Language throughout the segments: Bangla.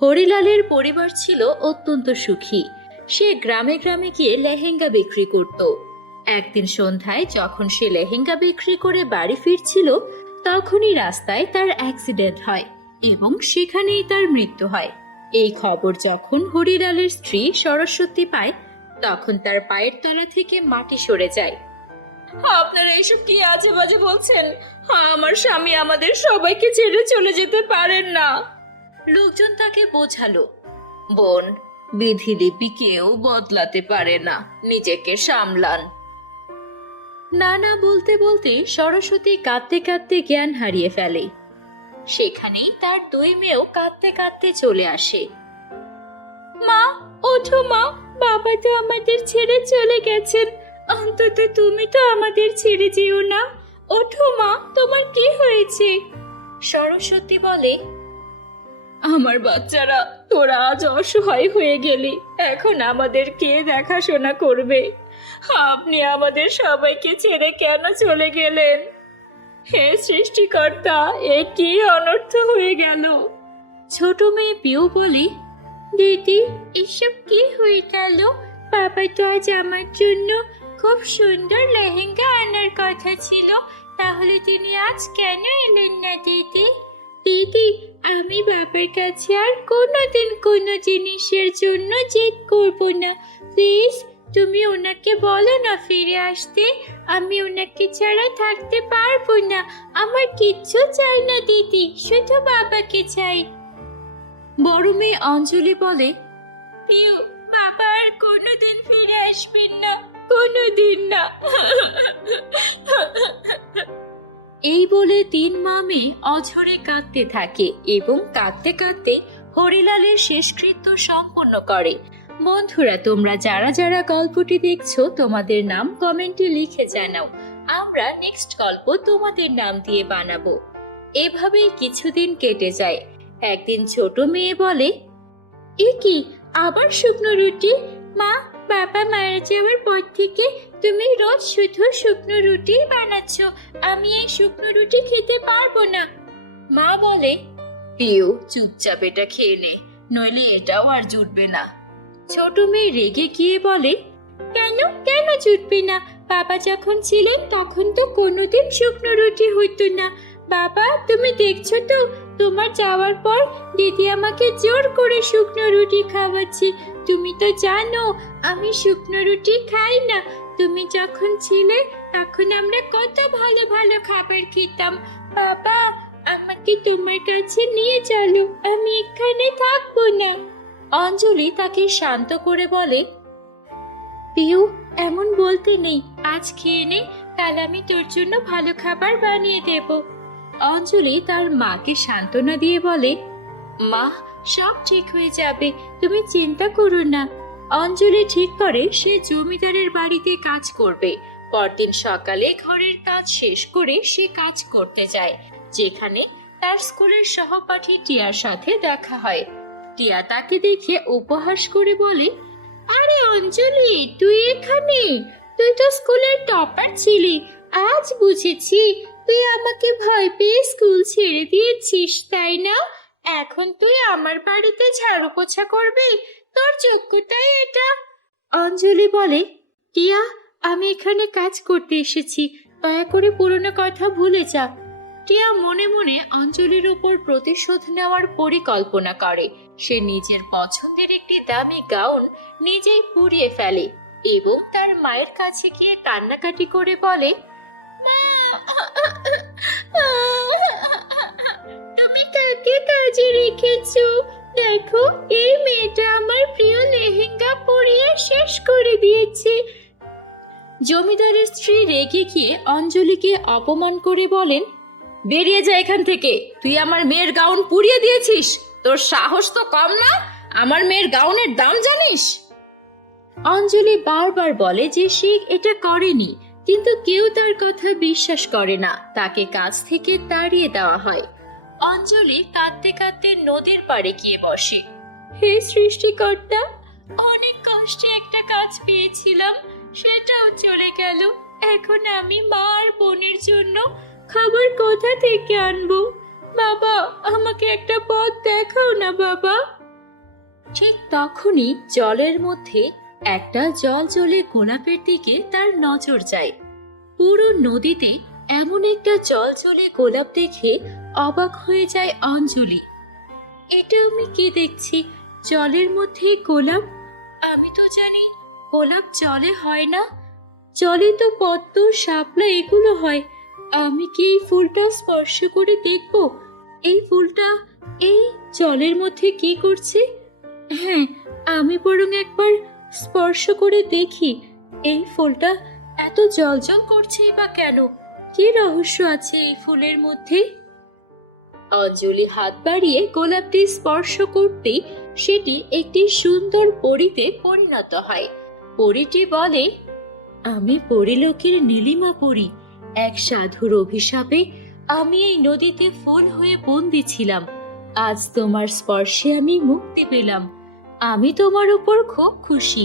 হরিলালের পরিবার ছিল অত্যন্ত সুখী। সে গ্রামে গ্রামে গিয়ে লেহেঙ্গা বিক্রি করত। একদিন সন্ধ্যায় যখন সে লেহেঙ্গা বিক্রি করে বাড়ি ফিরছিল, তখনই রাস্তায় তার অ্যাক্সিডেন্ট হয় এবং সেখানেই তার মৃত্যু হয়। এই খবর যখন হরিলালের স্ত্রী সরস্বতী পায়, তখন তার পায়ের তলা থেকে মাটি সরে যায়। আপনারা এসব কি আজে বাজে বলছেন? আমার স্বামী আমাদের সবাইকে ছেড়ে চলে যেতে পারেন না। লোকজন তাকে বোঝালো, বোন, বিধিলিপি কেউ বদলাতে পারে না, নিজেকে সামলান। না না বলতে বলতে সরস্বতী কাঁদতে কাঁদতে জ্ঞান হারিয়ে ফেলে। সেখানেই তার দুই মেয়েও কাঁদতে কাঁদতে চলে আসে। মা, ওঠো মা, বাবা তো আমাদের ছেড়ে চলে গেছেন, অন্তত তুমি তো আমাদের ছেড়ে যেও না। ওঠো মা, তোমার কি হয়েছে? সরস্বতী বলে, আমার বাচ্চারা, তোরা আজ অসহায় হয়ে গেলি, এখন আমাদের কে দেখাশোনা করবে? আপনি আমাদের সবাইকে ছেড়ে কেন চলে গেলেন? হে সৃষ্টিকর্তা, এ কি অনর্থ হয়ে গেল? ছোট মেয়ে পিউ বলি, দিদি, এসব কি হয়ে গেল? বাবা তো আজ আমার জন্য খুব সুন্দর লেহেঙ্গা আনার কথা ছিল, তাহলে তিনি আজ কেন এলেন না দিদি? দিদি, আমি বাবার কাছে আর কোনোদিন কোনো জিনিসের জন্য জেদ করব না। প্লিজ, তুমি ওনাকে বলো না ফিরে আসতে। আমি ওনাকে ছাড়া থাকতে পারবো না। আমার কিচ্ছু চাই না দিদি, শুধু বাবাকে চাই। বড় মেয়ে অঞ্জলি বলে, পিউ, বাবা আর কোনোদিন ফিরে আসবেন না, কোনোদিন না। এই বলে তিন মা মেয়ে অঝরে কাঁদতে থাকে এবং কাঁদতে কাঁদতে হরিলালের শেষকৃত্য সম্পন্ন করে। বন্ধুরা, তোমরা যারা যারা গল্পটি দেখছো, তোমাদের নাম কমেন্টে লিখে জানাও। আমরা নেক্সট গল্প তোমাদের নাম দিয়ে বানাবো। এভাবেই কিছুদিন কেটে যায়। একদিন ছোট মেয়ে বলে, এ কি, আবার শুকনো রুটি? মা, বাবা মারা যাওয়ার পর থেকে তুমি রোজ শুধু শুকনো রুটি বানাচ্ছ, আমি এই শুকনো রুটি খেতে পারবো না। মা বলে, পিউ, চুপচাপ এটা খেয়ে নে, নইলে এটাও আর জুটবে না। ছোট মেয়ে রেগে গিয়ে বলে, কেন কেন জুটবে না? বাবা যখন ছিলেন তখন তো কোনোদিন শুকনো রুটি হতো না। বাবা, তুমি দেখছো তো, তোমার যাওয়ার পর দিদি আমাকে জোর করে শুকনো রুটি খাওয়াচ্ছে। তুমি তো জানো আমি শুকনো রুটি খাই না। তুমি যখন ছিলে তখন আমরা কত ভালো ভালো খাবার খেতাম। বাবা, আমাকে তোমার কাছে নিয়ে চলো, আমি এখানে থাকবো না। অঞ্জলি তাকে শান্ত করে বলে, পিউ, এমন বলতে নেই, আজ খেয়ে নে, কাল আমি তোর জন্য ভালো খাবার বানিয়ে দেব। অঞ্জলি তার মাকে সান্ত্বনা দিয়ে বলে, মা, সব ঠিক হয়ে যাবে, তুমি চিন্তা করো না। অঞ্জলি ঠিক করে সে জমিদারের বাড়িতে কাজ করবে। পরদিন সকালে ঘরের কাজ শেষ করে সে কাজ করতে যায়, যেখানে তার স্কুলের সহপাঠী টিয়ার সাথে দেখা হয়। টিয়া তাকে দেখে উপহাস করে বলে, আরে অঞ্জলি, তুই এখানে? তুই তো স্কুলের টপার ছিলি, আজ বুঝেছি তুই আমাকে ভয় পেয়ে স্কুল ছেড়ে দিয়েছিস, তাই না? এখন তুই আমার বাড়িতে ঝাড়ু পোছা করবি? তোর যোগ্যতাই এটা। অঞ্জলি বলে, টিয়া, আমি এখানে কাজ করতে এসেছি, দয়া করে পুরনো কথা ভুলে যা। টিয়া মনে মনে অঞ্জলির উপর প্রতিশোধ নেওয়ার পরিকল্পনা করে। সে নিজের পছন্দের একটি দামি গাউন নিজেই পুড়িয়ে ফেলে এবং তার মায়ের কাছে গিয়ে কান্নাকাটি করে বলে, মা, তুমি কাকে কাজে রেখেছো? দেখো, এই মেয়েটা আমার প্রিয় লেহেঙ্গা পরিয়ে শেষ করে দিয়েছে। জমিদারের স্ত্রী রেগে গিয়ে অঞ্জলিকে অপমান করে বলেন, বেরিয়ে যা এখান থেকে, তুই আমার মেয়ের গাউন পুড়িয়ে দিয়েছিস, তোর সাহস তো কম না? আমার মেয়ের গাউনের দাম জানিস? অঞ্জলি বারবার বলে যে সে এটা করেনি, কিন্তু কেউ তার কথা বিশ্বাস করে না। তাকে কাজ থেকে তাড়িয়ে দেওয়া হয়। অঞ্জলি কাঁদতে কাঁদতে নদীর পাড়ে গিয়ে বসে। হে সৃষ্টিকর্তা, অনেক কষ্টে একটা কাজ পেয়েছিলাম, সেটাও চলে গেল। এখন আমি মা আর বোনের জন্য খাবার কোথা থেকে আনবো? বাবা, আমাকে একটা পথ দেখাও না বাবা। ঠিক তখনই জলের মধ্যে একটা জলজলে গোলাপের দিকে তার নজর যায়। পুরো নদীতে এমন একটা জলজলে গোলাপ দেখে অবাক হয়ে যায় অঞ্জলি। এটা আমি কি দেখছি? জলের মধ্যে গোলাপ? আমি তো জানি গোলাপ জলে হয় না, জলে তো পদ্ম শাপলা এগুলো হয়। আমি কি এই ফুলটা স্পর্শ করে দেখব? এই ফুলটা এই জলের মধ্যে কি করছে? হ্যাঁ, আমি বরং একবার স্পর্শ করে দেখি এই ফুলটা এত জ্বলজ্বল করছেই বা কেন? কি রহস্য আছে এই ফুলের মধ্যে? অঞ্জলি হাত বাড়িয়ে গোলাপটি স্পর্শ করতেই সেটি একটি সুন্দর পরীতে পরিণত হয়। পরীটি বলে, আমি পরিলোকের নীলিমা পরী। এক সাধুর অভিশাপে আমি এই নদীতে ফুল হয়ে বন্দী ছিলাম। আজ তোমার স্পর্শে আমি মুক্তি পেলাম। আমি তোমার উপর খুব খুশি।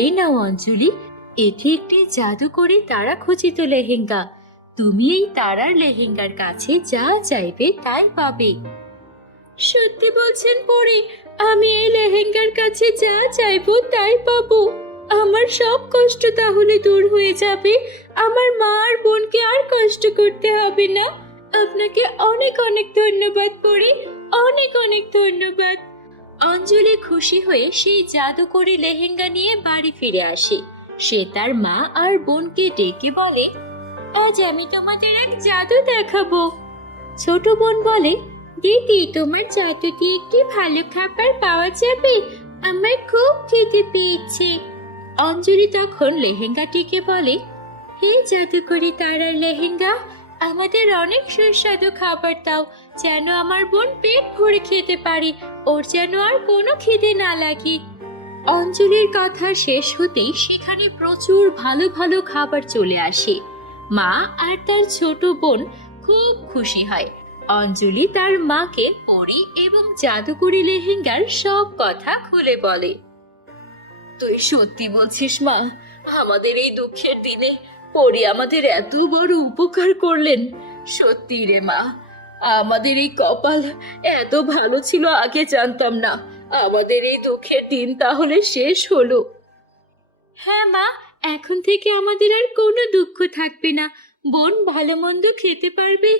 এই নাও অঞ্জলি, এটি একটি জাদুকরি তারা খচিত লেহেঙ্গা। তুমি এই তারার লেহেঙ্গার কাছে যা চাইবে তাই পাবে। সত্যি বলছেন পরি? আমি এই লেহেঙ্গার কাছে যা চাইবো তাই পাবো? আমার সব কষ্ট তাহলে দূর হয়ে যাবে। আমার মা আর বোনকে আর কষ্ট করতে হবে না। আপনাকে অনেক অনেক ধন্যবাদ পরি, অনেক অনেক ধন্যবাদ। অঞ্জলি খুশি হয়ে সেই জাদুকরি লেহেঙ্গা নিয়ে বাড়ি ফিরে আসে। সে তার মা আর বোনকে ডেকে বলে, আজ আমি তোমাদের এক জাদু দেখাবো। ছোট বোন বলে, দিদি তোমার জাদু দিয়ে একটি ভালো খাবার পাওয়া যাবে? আমার খুব খিদে পেয়েছে। অঞ্জলি তখন লেহেঙ্গাটিকে বলে, হে জাদুকরি তারার লেহেঙ্গা, আমাদের অনেক সুস্বাদু খাবার দাও, যেন আমার বোন পেট ভরে খেতে পারে, ওর যেন আর কোনো খিদে না লাগে। অঞ্জলির কথা শেষ হতেই সেখানে প্রচুর ভালো ভালো খাবার চলে আসে। মা আর তার ছোট বোন খুব খুশি হয়। অঞ্জলি তার মাকে পরি এবং জাদুকরি লেহেঙ্গার সব কথা খুলে বলে। তুই সত্যি বলছিস মা? আমাদের এই দুঃখের দিনে পরি আমাদের এত বড় উপকার করলেন। সত্যি রে মা, আমাদের এই কপাল এত ভালো ছিল আগে জানতাম না। আমাদের এই দুঃখের দিন তাহলে শেষ হলো। হ্যাঁ মা, এখন থেকে আমাদের আর কোনো দুঃখ থাকবে না। বোন ভালো মন্দ খেতে পারবে,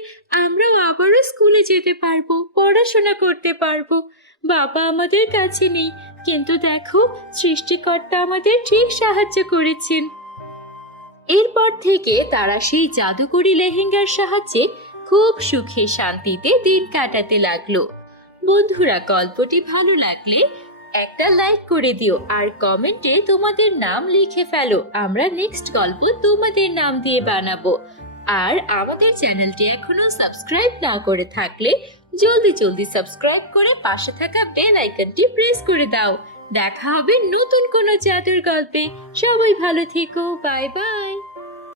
আমরাও আবারও স্কুলে যেতে পারবো, পড়াশোনা করতে পারবো। বাবা আমাদের কাছে নেই, কিন্তু দেখো সৃষ্টিকর্তা আমাদের ঠিক সাহায্য করেছেন। এরপর থেকে তারা সেই জাদুকরি লেহেঙ্গার সাহায্যে খুব সুখে শান্তিতে দিন কাটাতে লাগলো। বন্ধুরা, গল্পটি ভালো লাগলে একটা লাইক করে দিও আর কমেন্টে তোমাদের নাম লিখে ফেলো। আমরা নেক্সট গল্প তোমাদের নাম দিয়ে বানাবো। আর আমাদের চ্যানেলটি এখনো সাবস্ক্রাইব না করে থাকলে জলদি জলদি সাবস্ক্রাইব করে পাশে থাকা বেল আইকনটি প্রেস করে দাও। দেখা হবে নতুন কোনো জাদুর গল্পে। সবাই ভালো থেকো, বাই বাই।